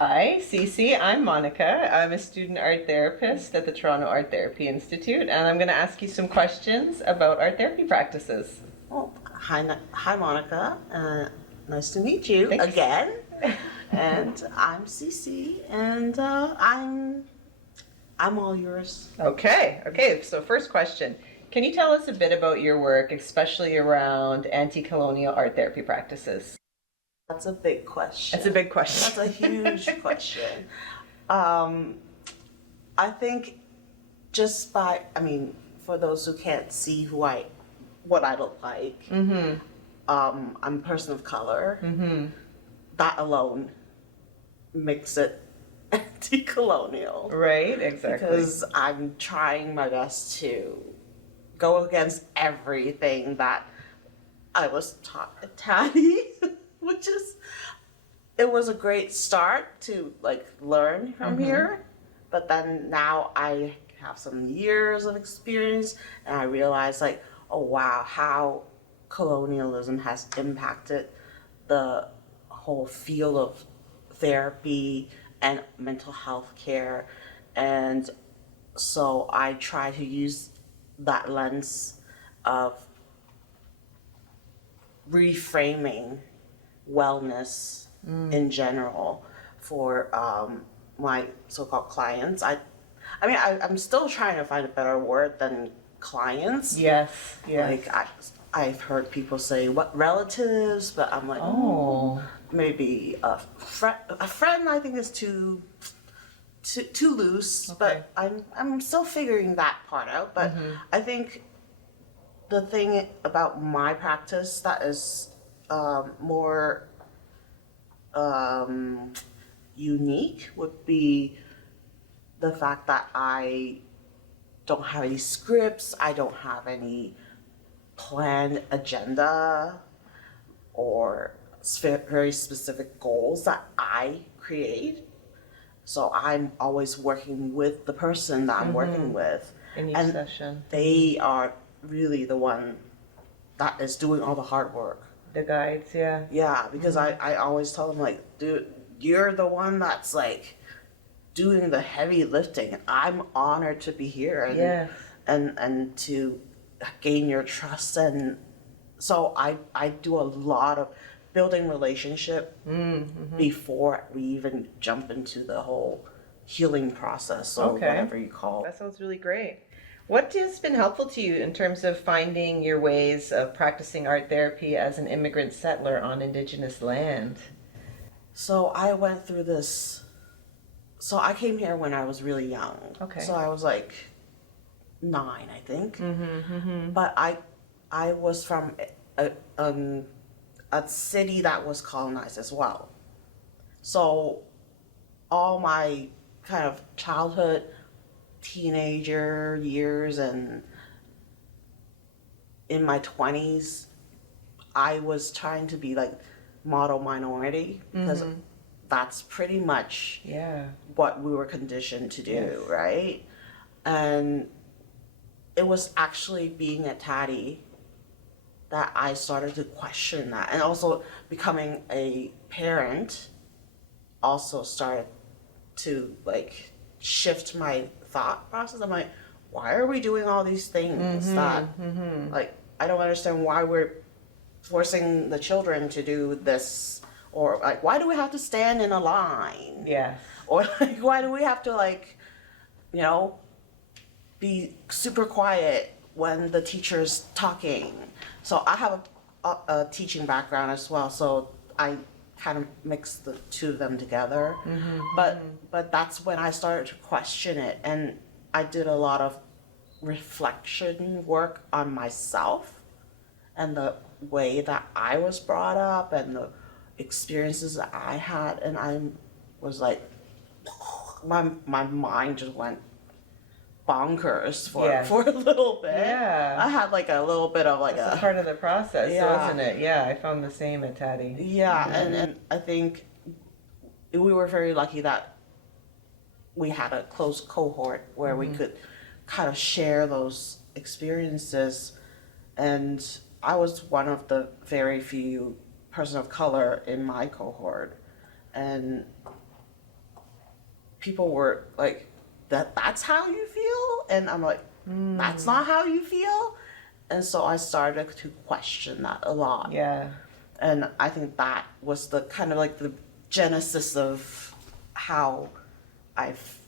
Hi, Cece. I'm Monica. I'm a student art therapist at the Toronto Art Therapy Institute, and I'm going to ask you some questions about art therapy practices. Well, hi, Monica. Nice to meet you Thanks. again. And I'm Cece, and I'm all yours. Okay. So first question. Can you tell us a bit about your work, especially around anti-colonial art therapy practices? That's a big question. That's a big question. That's a huge question. Um, I think for those who can't see what I look like, Mm-hmm. I'm a person of color. Mm-hmm. That alone makes it anti-colonial. Right, exactly. Because I'm trying my best to go against everything that I was taught at TATI, it was a great start to learn from here. But then now I have some years of experience and I realize oh wow, how colonialism has impacted the whole field of therapy and mental health care. And so I try to use that lens of reframing wellness in general for my so-called clients. I'm still trying to find a better word than clients. Yes. I've heard people say what relatives, but I'm like, maybe a friend. I think is too loose. Okay. But I'm still figuring that part out. But I think the thing about my practice that is more unique would be the fact that I don't have any scripts, I don't have any planned agenda or very specific goals that I create. So I'm always working with the person that I'm working with. In each session. They are really the one that is doing all the hard work. The guides, yeah. Yeah, because I always tell them dude, you're the one that's doing the heavy lifting. I'm honored to be here and to gain your trust. And so I do a lot of building relationship before we even jump into the whole healing process or whatever you call it. That sounds really great. What has been helpful to you in terms of finding your ways of practicing art therapy as an immigrant settler on Indigenous land? So I went through this. So I came here when I was really young. Okay. So I was 9, I think. Mm-hmm. But I was from a city that was colonized as well. So all my kind of childhood, teenager years, and in my 20s, I was trying to be model minority because that's pretty much what we were conditioned to do, right? And it was actually being at TATI that I started to question that. And also becoming a parent also started to shift my thought process. I'm like, why are we doing all these things that I don't understand why we're forcing the children to do this, or why do we have to stand in a line? Yes. Or why do we have to be super quiet when the teacher's talking? So I have a teaching background as well, so I kind of mix the two of them together. But that's when I started to question it, and I did a lot of reflection work on myself and the way that I was brought up and the experiences that I had, and I was my mind just went bonkers for a little bit. Yeah. I had a little bit of That's a part of the process, isn't it? Yeah, I found the same at TATI. Yeah, and I think we were very lucky that we had a close cohort where we could kind of share those experiences. And I was one of the very few person of color in my cohort. And people were like, that's how you feel? And I'm like, that's not how you feel? And so I started to question that a lot. Yeah. And I think that was the kind of like the genesis of how I've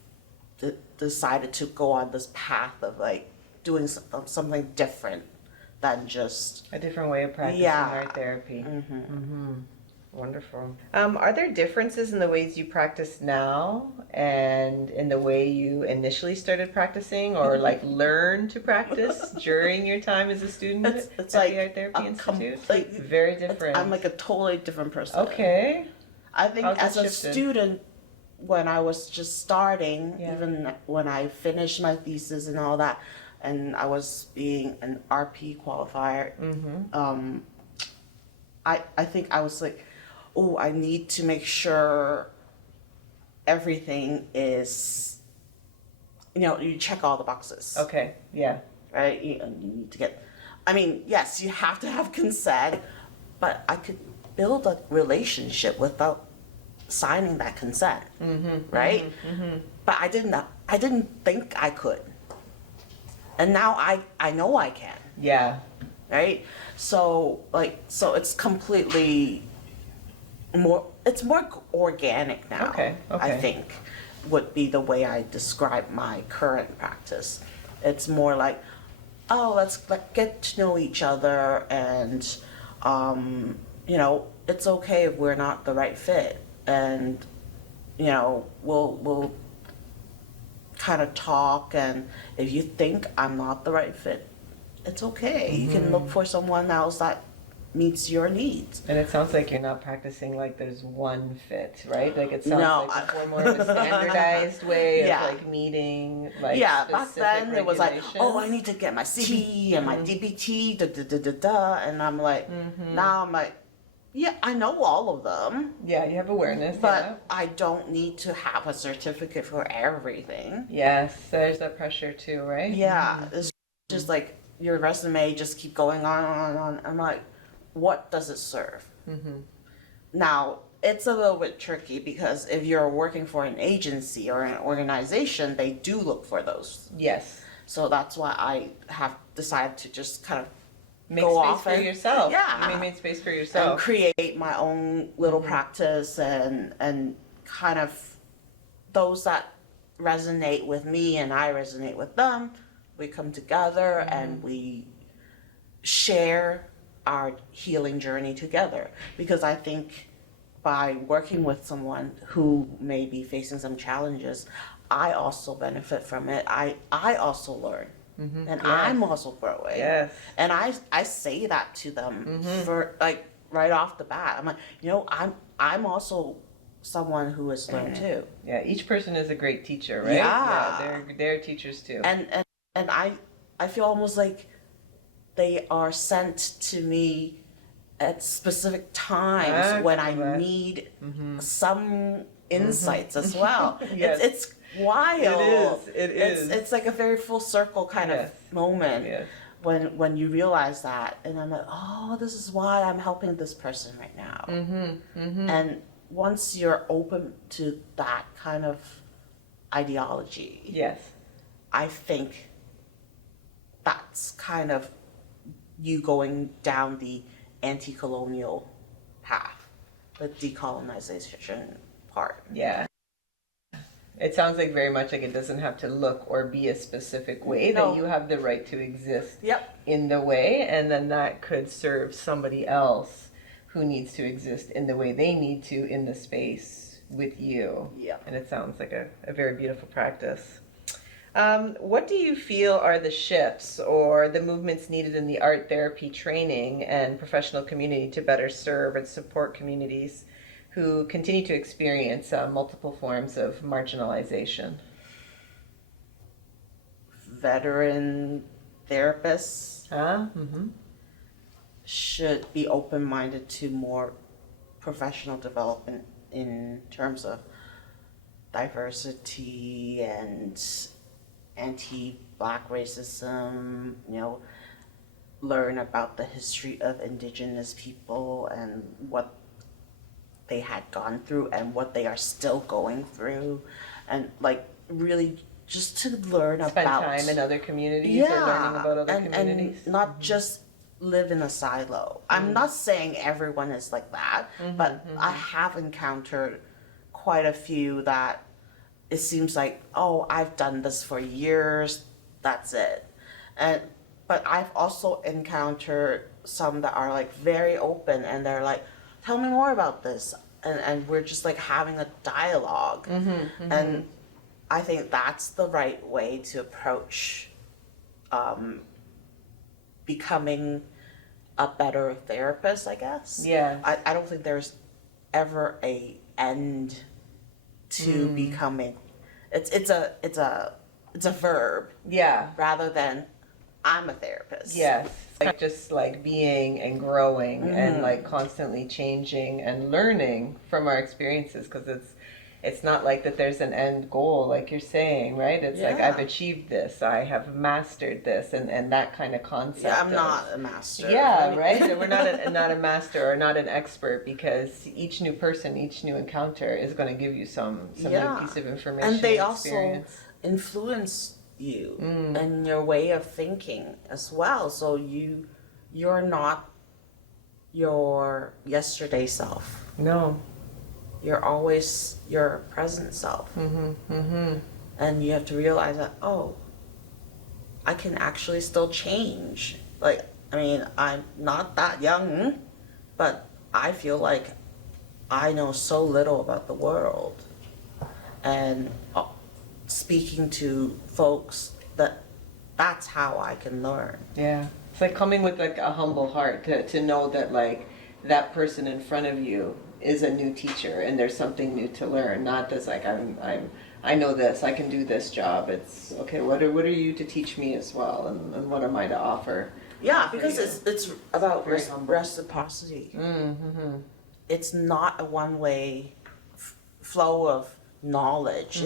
decided to go on this path of like doing something different than just a different way of practicing art therapy. Wonderful. Are there differences in the ways you practice now and in the way you initially started practicing or like learned to practice during your time as a student it's at like the Art Therapy Institute? Very different. I'm like a totally different person. Okay. I think as a student, when I was just starting, even when I finished my thesis and all that, and I was being an RP qualifier, I think I was like, oh, I need to make sure everything is, you check all the boxes. Okay, yeah. Right? You need to get, I mean, yes, you have to have consent, but I could build a relationship without signing that consent, right? But I didn't think I could. And now I know I can. Yeah. Right? So it's completely it's more organic now. Okay. I think would be the way I describe my current practice. It's more like, oh, let's get to know each other, and it's okay if we're not the right fit, and we'll kind of talk, and if you think I'm not the right fit, it's okay. You can look for someone else that meets your needs. And it sounds like you're not practicing like there's one fit, right? Like it sounds like it's more of a standardized way of like meeting like back then it was like, oh, I need to get my CB and my DBT, and I'm like, now I'm like, yeah, I know all of them. Yeah, you have awareness. But I don't need to have a certificate for everything. Yes, there's that pressure too, right? Yeah, it's just like your resume just keep going on and on. I'm like, what does it serve? Now, it's a little bit tricky because if you're working for an agency or an organization, they do look for those. Yes. So that's why I have decided to just kind of make go space off for and, yourself. Yeah. You made space for yourself. And create my own little practice and kind of those that resonate with me and I resonate with them, we come together and we share our healing journey together. Because I think by working with someone who may be facing some challenges, I also benefit from it. I also learn. And I'm also growing. Yes. And I say that to them for like right off the bat. I'm like, I'm also someone who has learned too. Yeah, each person is a great teacher, right? Yeah. They're teachers too. And I feel almost like they are sent to me at specific times when I need some insights as well. Yes. It's wild. It is. It's like a very full circle kind of moment when you realize that, and I'm like, oh, this is why I'm helping this person right now. And once you're open to that kind of ideology, I think that's kind of you going down the anti-colonial path, the decolonization part. Yeah. It sounds like very much like it doesn't have to look or be a specific way, that you have the right to exist in the way, and then that could serve somebody else who needs to exist in the way they need to in the space with you. Yeah. And it sounds like a very beautiful practice. What do you feel are the shifts or the movements needed in the art therapy training and professional community to better serve and support communities who continue to experience multiple forms of marginalization? Veteran therapists should be open-minded to more professional development in terms of diversity and anti-Black racism, learn about the history of indigenous people and what they had gone through and what they are still going through, and like really just to learn Spend about time in other communities or learning about other communities. And not just live in a silo. I'm not saying everyone is like that, but I have encountered quite a few that it seems like, oh, I've done this for years, that's it. But I've also encountered some that are like very open and they're like, tell me more about this. And we're just like having a dialogue. And I think that's the right way to approach becoming a better therapist, I guess. Yeah. I don't think there's ever a end to becoming. It's a verb. Yeah. Rather than I'm a therapist. Yes. Like just like being and growing and like constantly changing and learning from our experiences, because it's not like that there's an end goal, like you're saying, right? It's like I've achieved this, I have mastered this, and that kind of concept. Yeah, I'm not a master. Yeah, right? And we're not a master or not an expert, because each new person, each new encounter is going to give you some new piece of information. And they experience. Also influence you and your way of thinking as well. So you're not your yesterday self. No. You're always your present self. And you have to realize that, oh, I can actually still change. Like, I mean, I'm not that young, but I feel like I know so little about the world. And speaking to folks, that's how I can learn. Yeah. It's like coming with like a humble heart to know that like that person in front of you is a new teacher and there's something new to learn. Not this like I know this, I can do this job. It's okay, what are you to teach me as well, and what am I to offer? Yeah, because it's about reciprocity. It's not a one-way flow of knowledge.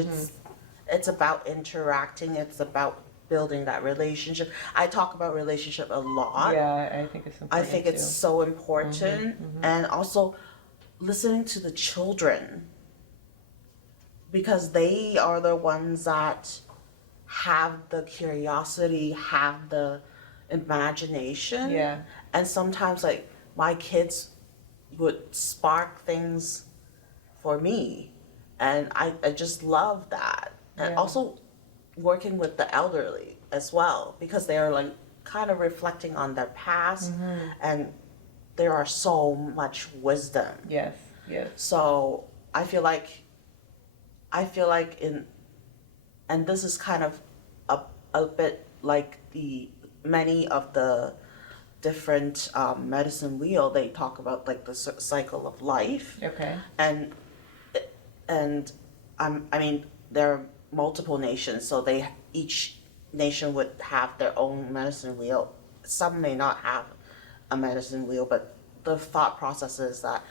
It's about interacting. It's about building that relationship. I talk about relationship a lot. Yeah, I think it's important. I think it's so important. And also listening to the children, because they are the ones that have the curiosity, have the imagination. Yeah. And sometimes like my kids would spark things for me, and I just love that. And also working with the elderly as well, because they are like kind of reflecting on their past, and there are so much wisdom. Yes. So I feel like and this is kind of a bit like many of the different medicine wheel, they talk about like the cycle of life. Okay. And I mean, there are multiple nations, so each nation would have their own medicine wheel. Some may not have a medicine wheel, but the thought process is that,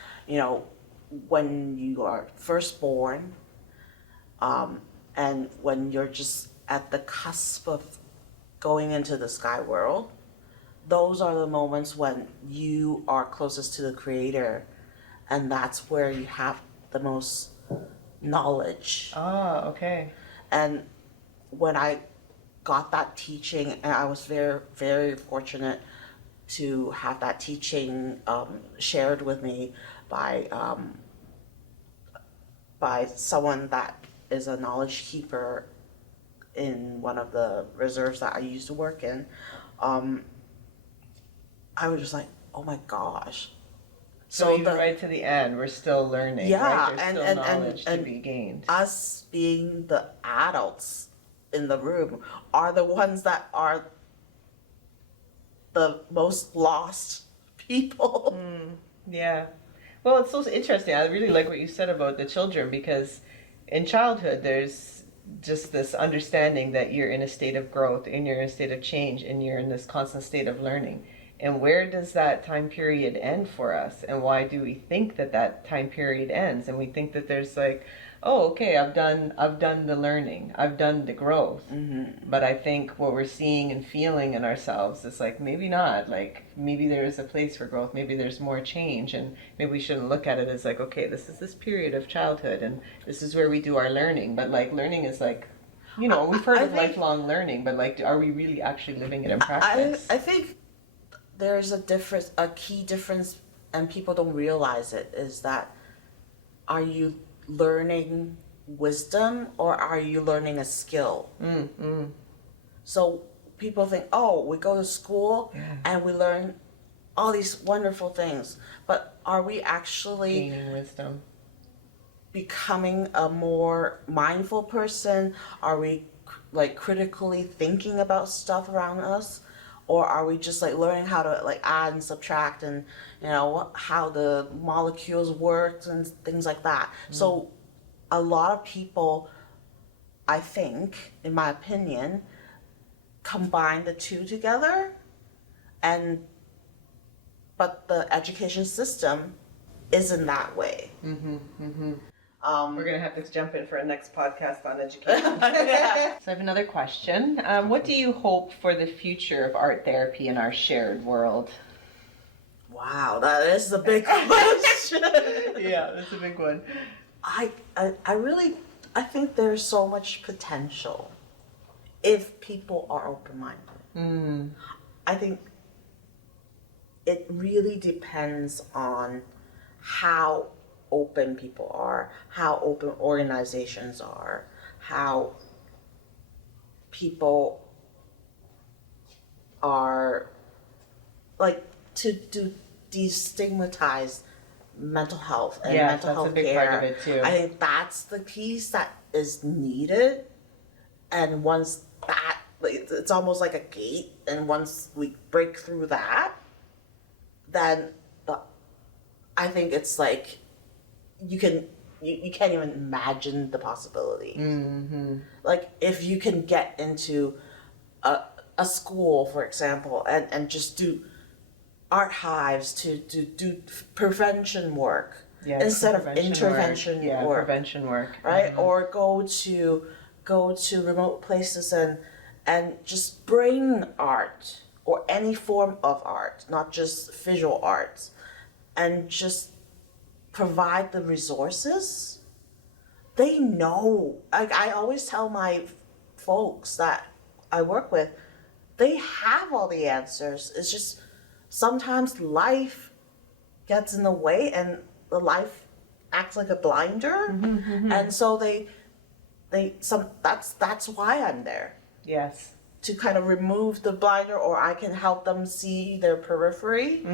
when you are first born, and when you're just at the cusp of going into the sky world, those are the moments when you are closest to the Creator, and that's where you have the most knowledge. Ah, okay. And when I got that teaching, and I was very, very fortunate to have that teaching shared with me by someone that is a knowledge keeper in one of the reserves that I used to work in. I was just like, oh my gosh. So even right to the end, we're still learning. Yeah, right? There's still knowledge to be gained. Us being the adults in the room are the ones that are the most lost people. Yeah. Well, it's so interesting. I really like what you said about the children, because in childhood, there's just this understanding that you're in a state of growth and you're in a state of change and you're in this constant state of learning. And where does that time period end for us? And why do we think that that time period ends? And we think that there's like, oh, okay, I've done the learning, I've done the growth. But I think what we're seeing and feeling in ourselves is like, maybe not. Like, maybe there is a place for growth. Maybe there's more change, and maybe we shouldn't look at it as like, okay, this is this period of childhood, and this is where we do our learning. But like, learning is like, you know, we've heard of lifelong learning, but like, are we really actually living it in practice? I think there's a key difference, and people don't realize it, is that are you learning wisdom or are you learning a skill? So people think, oh, we go to school and we learn all these wonderful things, but are we actually gaining wisdom? Becoming a more mindful person? Are we like critically thinking about stuff around us? Or are we just like learning how to like add and subtract and, you know, how the molecules work and things like that? So a lot of people, I think, in my opinion, combine the two together, but the education system isn't that way. We're going to have to jump in for a next podcast on education. So I have another question. What do you hope for the future of art therapy in our shared world? Wow, that is a big question. Yeah, that's a big one. I think there's so much potential if people are open-minded. I think it really depends on how open people are, how open organizations are, how people are like to destigmatize mental health and mental health care. Part of it too. I think that's the piece that is needed, and once that, it's almost like a gate, and once we break through that, then I think it's like you can't even imagine the possibility. Like if you can get into a school, for example, and just do art hives to do prevention work instead of intervention work. Prevention work, right? Or go to remote places and just bring art or any form of art, not just visual arts, and just provide the resources. They know. I always tell my folks that I work with, they have all the answers. It's just sometimes life gets in the way, and the life acts like a blinder, and so that's why I'm there. Yes. To kind of remove the blinder, or I can help them see their periphery,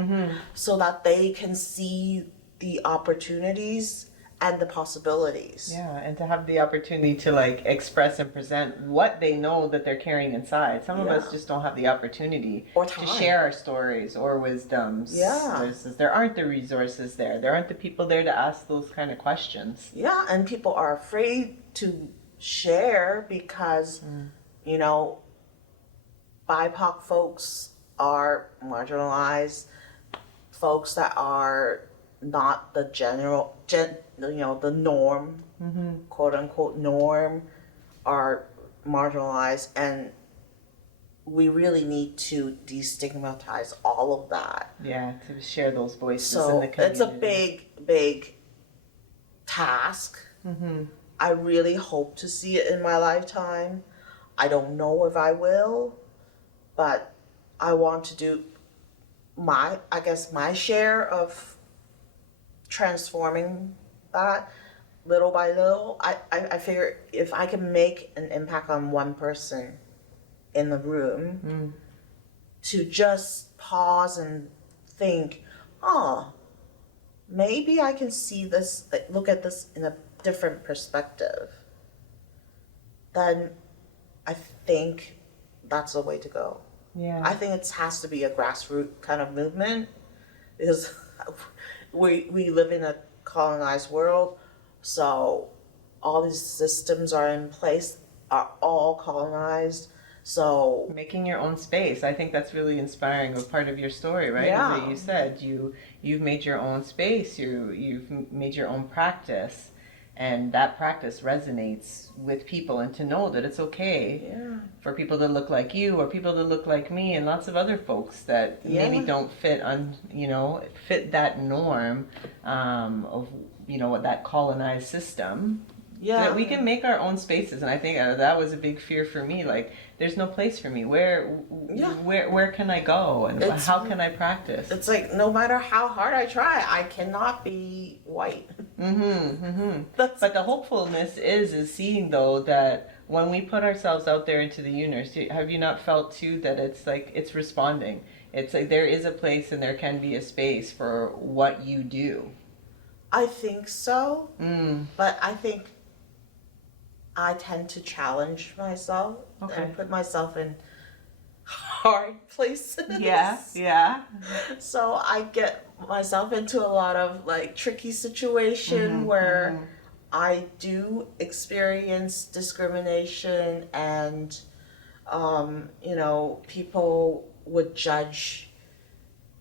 so that they can see the opportunities and the possibilities. Yeah, and to have the opportunity to like express and present what they know that they're carrying inside. Some of us just don't have the opportunity to share our stories or wisdoms. There aren't the resources there. There aren't the people there to ask those kind of questions. Yeah, and people are afraid to share because, you know, BIPOC folks are marginalized. Folks that are not the the norm, quote unquote norm, are marginalized, and we really need to destigmatize all of that. Yeah, to share those voices so in the community. It's a big task. I really hope to see it in my lifetime. I don't know if I will, but I want to do my share of transforming that little by little. I figure if I can make an impact on one person in the room, to just pause and think, oh, maybe I can see this, look at this in a different perspective, then I think that's the way to go. Yeah. I think it has to be a grassroots kind of movement, because we live in a colonized world, so all these systems are in place, are all colonized. So making your own space, I think that's really inspiring. A part of your story, right? Yeah. That you said you've made your own space. You've made your own practice, and that practice resonates with people. And to know that it's okay for people to look like you, or people to look like me, and lots of other folks that maybe don't fit fit that norm of that colonized system. That we can make our own spaces. And I think that was a big fear for me. Like, there's no place for me. Where can I go, and how can I practice? It's like, no matter how hard I try, I cannot be white. But the hopefulness is seeing, though, that when we put ourselves out there into the universe, have you not felt too that it's like it's responding? It's like there is a place and there can be a space for what you do. I think so. But I think I tend to challenge myself and put myself in hard places. Yeah. So I get myself into a lot of like tricky situation where I do experience discrimination, and people would judge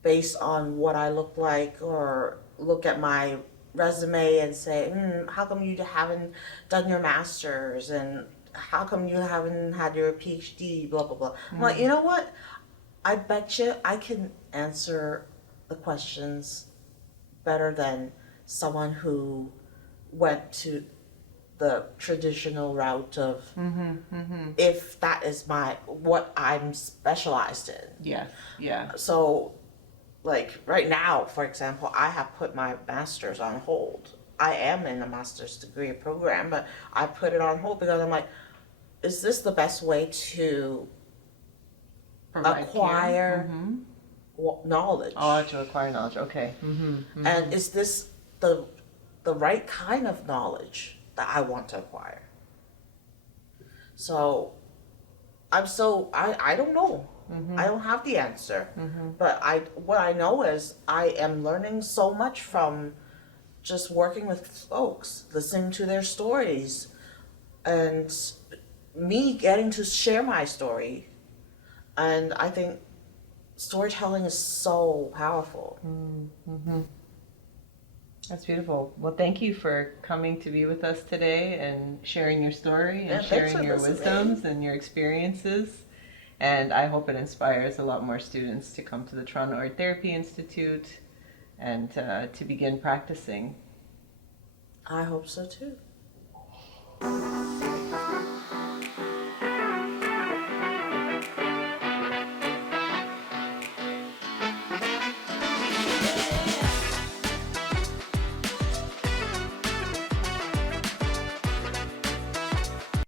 based on what I look like, or look at my resume and say, how come you haven't done your master's, and how come you haven't had your PhD, blah blah blah. I'm like, you know what, I bet you I can answer the questions better than someone who went to the traditional route of if that is what I'm specialized in. Yeah. So like right now, for example, I have put my master's on hold. I am in a master's degree program, but I put it on hold because I'm like, is this the best way to acquire knowledge? Oh, to acquire knowledge. Okay. And is this the right kind of knowledge that I want to acquire? So I don't know. I don't have the answer, but what I know is I am learning so much from just working with folks, listening to their stories, and me getting to share my story. And I think storytelling is so powerful. That's beautiful. Well, thank you for coming to be with us today and sharing your story and sharing your wisdoms and your experiences. And I hope it inspires a lot more students to come to the Toronto Art Therapy Institute and to begin practicing. I hope so too.